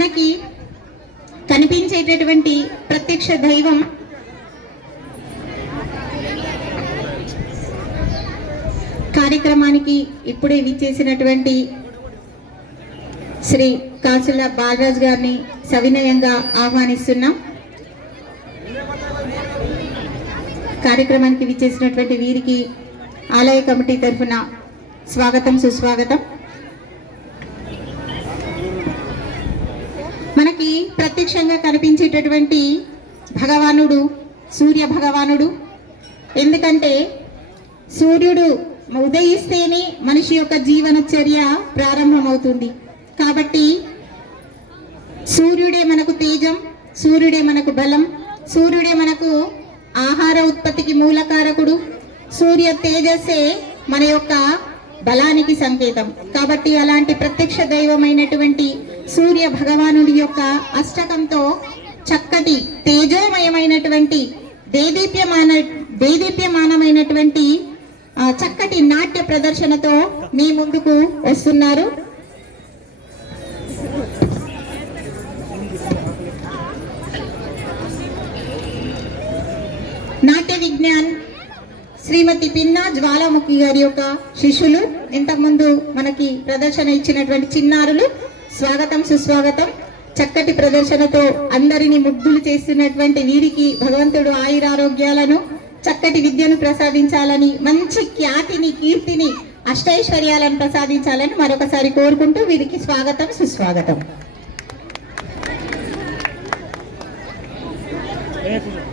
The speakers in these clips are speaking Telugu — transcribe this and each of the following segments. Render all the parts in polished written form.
మనకి కనిపించేటటువంటి ప్రత్యక్ష దైవం కార్యక్రమానికి ఇప్పుడే విచ్చేసినటువంటి శ్రీ కాసుల బాలరాజ్ గారిని సవినయంగా ఆహ్వానిస్తున్నాం. కార్యక్రమానికి విచ్చేసినటువంటి వీరికి ఆలయ కమిటీ తరఫున స్వాగతం, సుస్వాగతం. మనకి ప్రత్యక్షంగా కనిపించేటటువంటి భగవానుడు సూర్య భగవానుడు. ఎందుకంటే సూర్యుడు ఉదయిస్తేనే మనిషి యొక్క జీవనచర్య ప్రారంభమవుతుంది. కాబట్టి సూర్యుడే మనకు తేజం, సూర్యుడే మనకు బలం, సూర్యుడే మనకు ఆహార ఉత్పత్తికి మూలకారకుడు. సూర్య తేజస్సే మన యొక్క బలానికి సంకేతం. కాబట్టి అలాంటి ప్రత్యక్ష దైవమైనటువంటి సూర్య భగవానుడి యొక్క అష్టకంతో చక్కటి తేజోమయమైనటువంటి దేదీప్యమానమైనటువంటి చక్కటి నాట్య ప్రదర్శనతో మీ ముందుకు వస్తున్నారు. నాట్య విజ్ఞాన్ శ్రీమతి పిన్నా జ్వాలాముఖి గారి యొక్క శిష్యులు, ఇంతకుముందు మనకి ప్రదర్శన ఇచ్చినటువంటి చిన్నారులు. స్వాగతం, సుస్వాగతం. చక్కటి ప్రదర్శనతో అందరినీ ముగ్ధులు చేస్తున్నటువంటి వీరికి భగవంతుడు ఆయురారోగ్యాలను, చక్కటి విద్యను ప్రసాదించాలని, మంచి ఖ్యాతిని, కీర్తిని, అష్టైశ్వర్యాలను ప్రసాదించాలని మరొకసారి కోరుకుంటూ వీరికి స్వాగతం, సుస్వాగతం.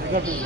Thank you.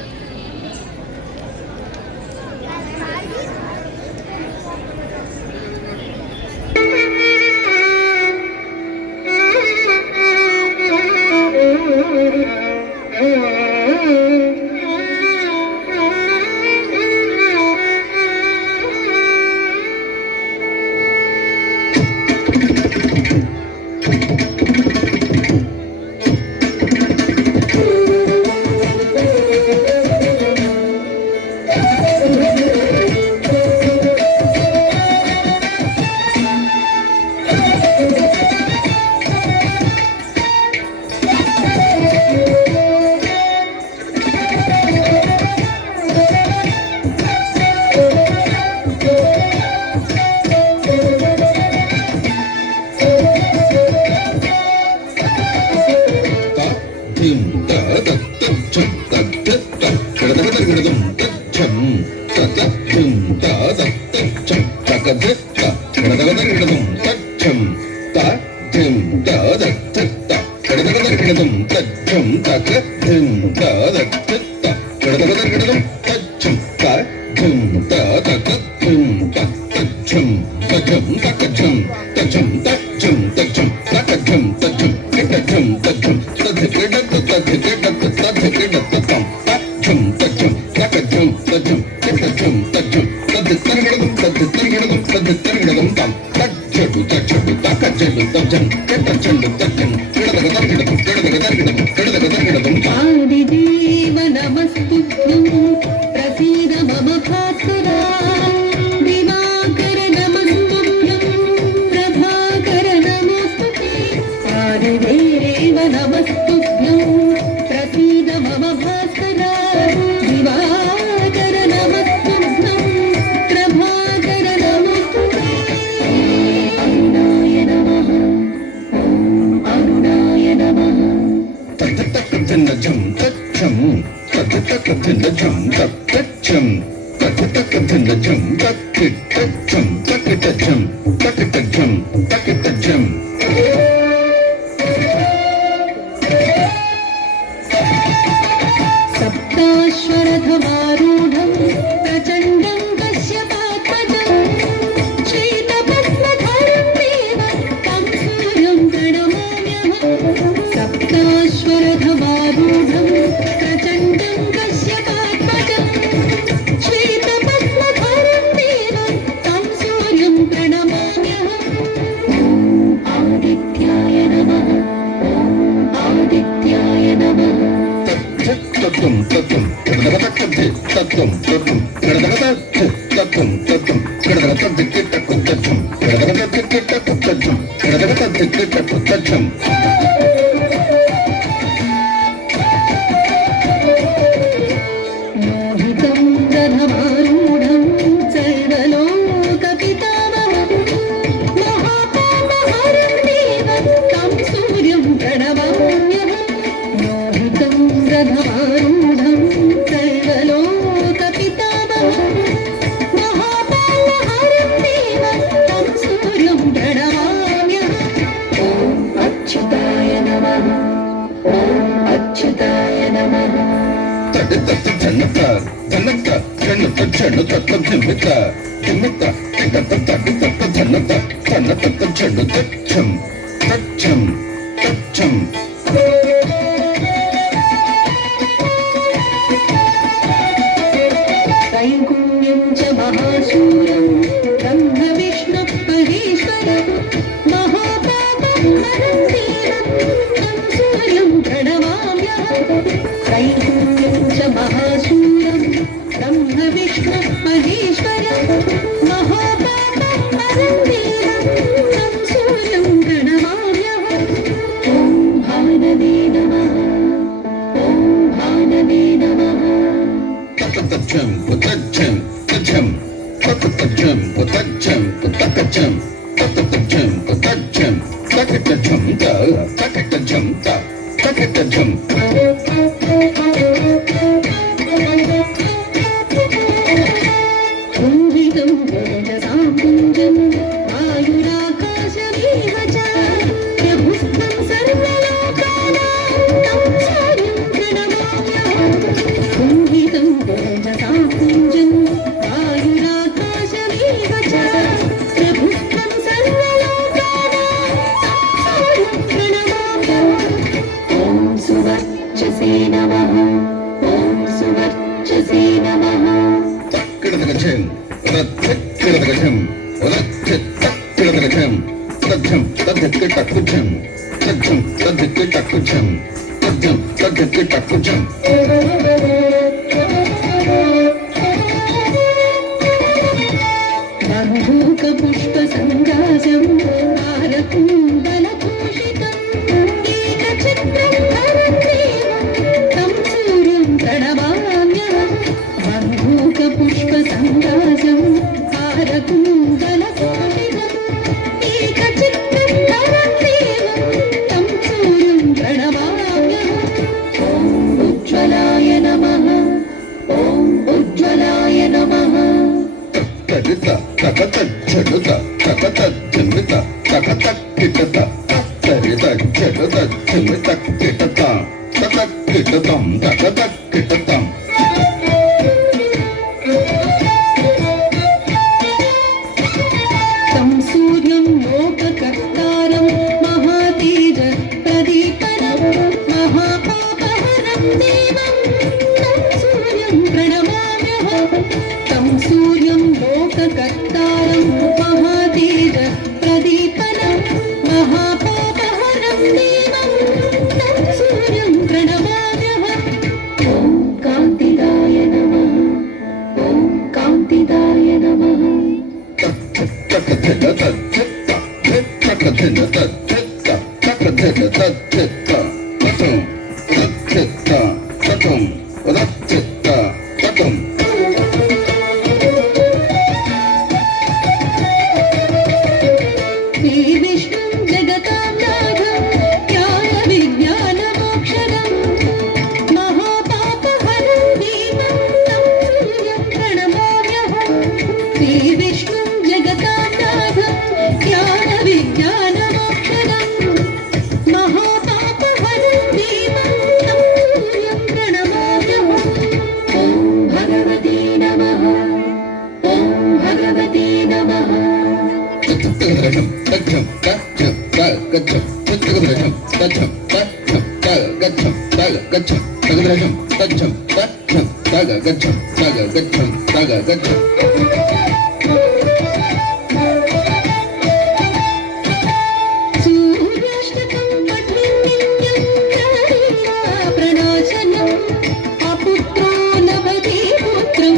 చెడు తత్త ధిమిత ధిమిత తత్త తత్త తత్త ధనత ధన తత్త చెడు తచ్చం తచ్చం తచ్చం त्रैगुण्यं च महाशूरं ब्रह्म विष्णु महेश्वरं महापापं हरं देवं तं सूर्यं प्रणमाम्यहं त्रैगुण्यं च महाशूरं ब्रह्म विष्णु महेश्वरं महापापं हरं देवं तं सूर्यं प्रणमाम्यहम् ॐ भानवे नमः ॐ भानवे नमः Takatacham, patacham, tacham, takatacham, patacham, patakacham, takatacham, patacham, takatacham, takatacham, takatacham. कुंजितं तेजसां कुञ्जं वायुराकाशमेव च प्रभुस्तं सर्वलोकानां तं सूर्यं प्रणमाम्यहम् कुंजितं तेजसां कुञ्जं वायुराकाशमेव च प्रभुस्तं सर्वलोकानां तं सूर्यं प्रणमाम्यहम् ॐ सुवर्चसे नमः ॐ सुवर्चसे नमः Takatacham, takatacham, takatacham, tacham, takatacham, tacham, takatacham, tacham, takatacham. बन्धूकपुष्पसङ्गाजं हारकुण्डलभूषितम् एकचित्रं धरं देवं तं सूर्यं प्रणमाम्यहम् बन्धूकपुष्पसङ्गाजं हारकुण्डलभूषितम् एकचित्रं धरं देवं तं सूर्यं प्रणमाम्यहम् ॐ उज्ज्वलाय नमः ॐ उज्ज्वलाय नमः Takatita, takatachaduta, takatachimita, takatakitata, takarita, chaduta, chimita, kitata, takakitatam, takatakitatam. तं सूर्यं लोककर्तारं महातेज प्रदीपनं महापापहरं देवं तं सूर्यं प्रणमाम्यहम् तं सूर्यं लोककर्तारं महातेज प्रदीपनं महापापहरं देवं तं सूर्यं प्रणमाम्यहम् ॐ कान्तिदाय नमः ॐ कान्तिदाय नमः श्रीविष्णुं जगतां नाथं ज्ञानविज्ञानमोक्षदं महापापहरं देवं तं सूर्यं प्रणमाम्यहम् श्रीविष्णुं जगतां नाथं ज्ञानविज्ञानमोक्षदं महापापहरं देवं तं सूर्यं प्रणमाम्यहम् ॐ भगवते नमः ॐ भगवते नमः Takatacham, tacham, tacham, takatacham, takatacham, tacham, tacham, takatacham, takatacham, takatacham, tacham, tacham, takatacham, takatacham, takatacham. सूर्याष्टकं पठन् नित्यं हरिणा प्रणाशनम् अपुत्रो लभते पुत्रं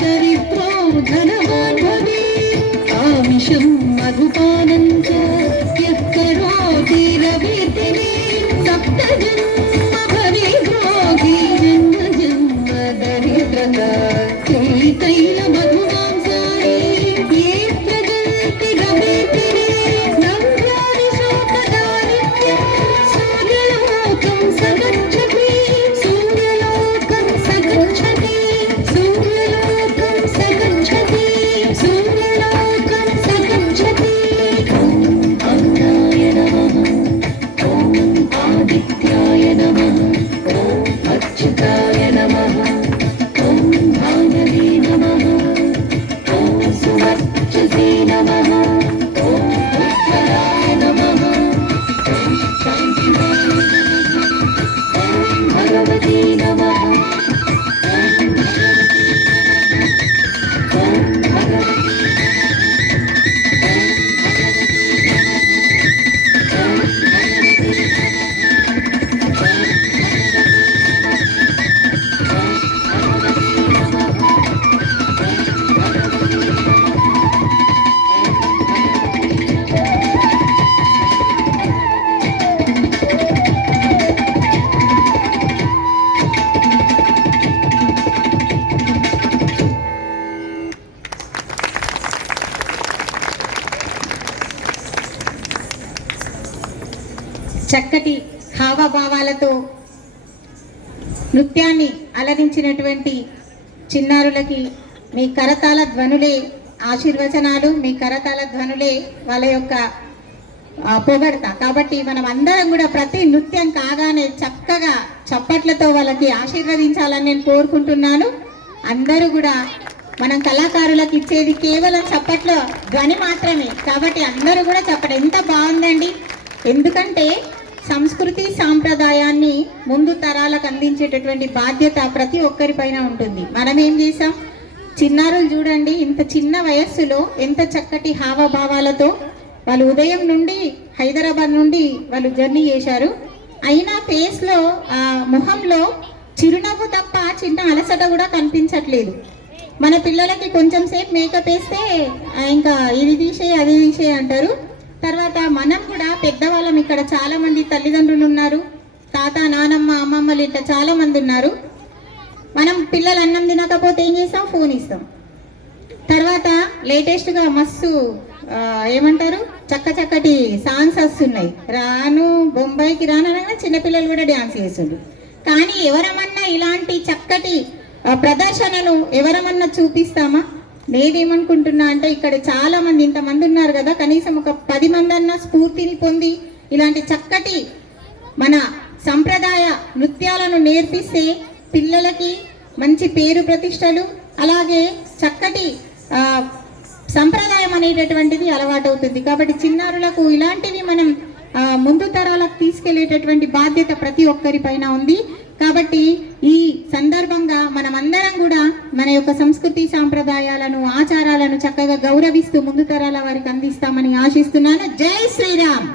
दरिद्रो धनवान् भवेत् आमिषं मधुपानं च यः करोति रविर्दिने सप्तजन्म भवेत् रोगी जन्म जन्म दरिद्रः तैलमधुमांसानि ये प्रजन्ति रविर्दिने नव्यानि शोकदारिद्र्यं सूर्यलोकं सगच्छति सूर्यलोकं सगच्छति सूर्यलोकं सगच्छति सूर्यलोकं सगच्छति రాక్షసే నమః ఓం ఉత్తరాయ నమః ఓం శాంతివే ఓం భగవతే నమః ఓం భగవతే చక్కటి హావభావాలతో నృత్యాన్ని అలరించినటువంటి చిన్నారులకి మీ కరతాళ ధ్వనులే ఆశీర్వచనాలు, మీ కరతాళ ధ్వనులే వాళ్ళ యొక్క పొగడత. కాబట్టి మనం అందరం కూడా ప్రతి నృత్యం కాగానే చక్కగా చప్పట్లతో వాళ్ళకి ఆశీర్వదించాలని నేను కోరుకుంటున్నాను. అందరూ కూడా మనం కళాకారులకు ఇచ్చేది కేవలం చప్పట్లో ధ్వని మాత్రమే. కాబట్టి అందరూ కూడా చెప్పండి, ఎంత బాగుందండి. ఎందుకంటే సంస్కృతి సాంప్రదాయాన్ని ముందు తరాలకు అందించేటటువంటి బాధ్యత ప్రతి ఒక్కరిపైన ఉంటుంది. మనం ఏం చేసాం, చిన్నారులు చూడండి, ఇంత చిన్న వయస్సులో ఎంత చక్కటి హావభావాలతో వాళ్ళు ఉదయం నుండి హైదరాబాద్ నుండి వాళ్ళు జర్నీ చేశారు. అయినా ఫేస్లో ముఖంలో చిరునవ్వు తప్ప చిన్న అలసట కూడా కనిపించట్లేదు. మన పిల్లలకి కొంచెం సేపు మేకప్ వేస్తే ఇంకా ఇది తీసే అది తీసే అంటారు. తర్వాత మనం కూడా పెద్దవాళ్ళం, ఇక్కడ చాలా మంది తల్లిదండ్రులు ఉన్నారు, తాత నానమ్మ అమ్మమ్మలు ఇట్లా చాలా మంది ఉన్నారు. మనం పిల్లలు అన్నం తినకపోతే ఏం చేస్తాం, ఫోన్ ఇస్తాం. తర్వాత లేటెస్ట్గా మస్తు ఏమంటారు చక్కటి సాంగ్స్ వస్తున్నాయి. రాను బొంబాయికి రానగా చిన్నపిల్లలు కూడా డ్యాన్స్ చేస్తుండ్రు. కానీ ఎవరమన్నా ఇలాంటి చక్కటి ప్రదర్శనను ఎవరమన్నా చూపిస్తామా? నేనేమనుకుంటున్నా అంటే ఇక్కడ చాలా మంది ఇంతమంది ఉన్నారు కదా, కనీసం ఒక 10 మంది అన్న స్ఫూర్తిని పొంది ఇలాంటి చక్కటి మన సంప్రదాయ నృత్యాలను నేర్పిస్తే పిల్లలకి మంచి పేరు ప్రతిష్టలు, అలాగే చక్కటి సంప్రదాయం అనేటటువంటిది అలవాటు అవుతుంది. కాబట్టి చిన్నారులకు ఇలాంటివి మనం ముందు తరాలకు తీసుకెళ్లేటటువంటి బాధ్యత ప్రతి ఒక్కరి పైన ఉంది. కాబట్టి ఈ సందర్భంగా మనమందరం కూడా మన యొక్క సంస్కృతి సాంప్రదాయాలను ఆచారాలను చక్కగా గౌరవిస్తూ ముందు తరాల వారికి అందిస్తామని ఆశిస్తున్నాను. జై శ్రీరామ్.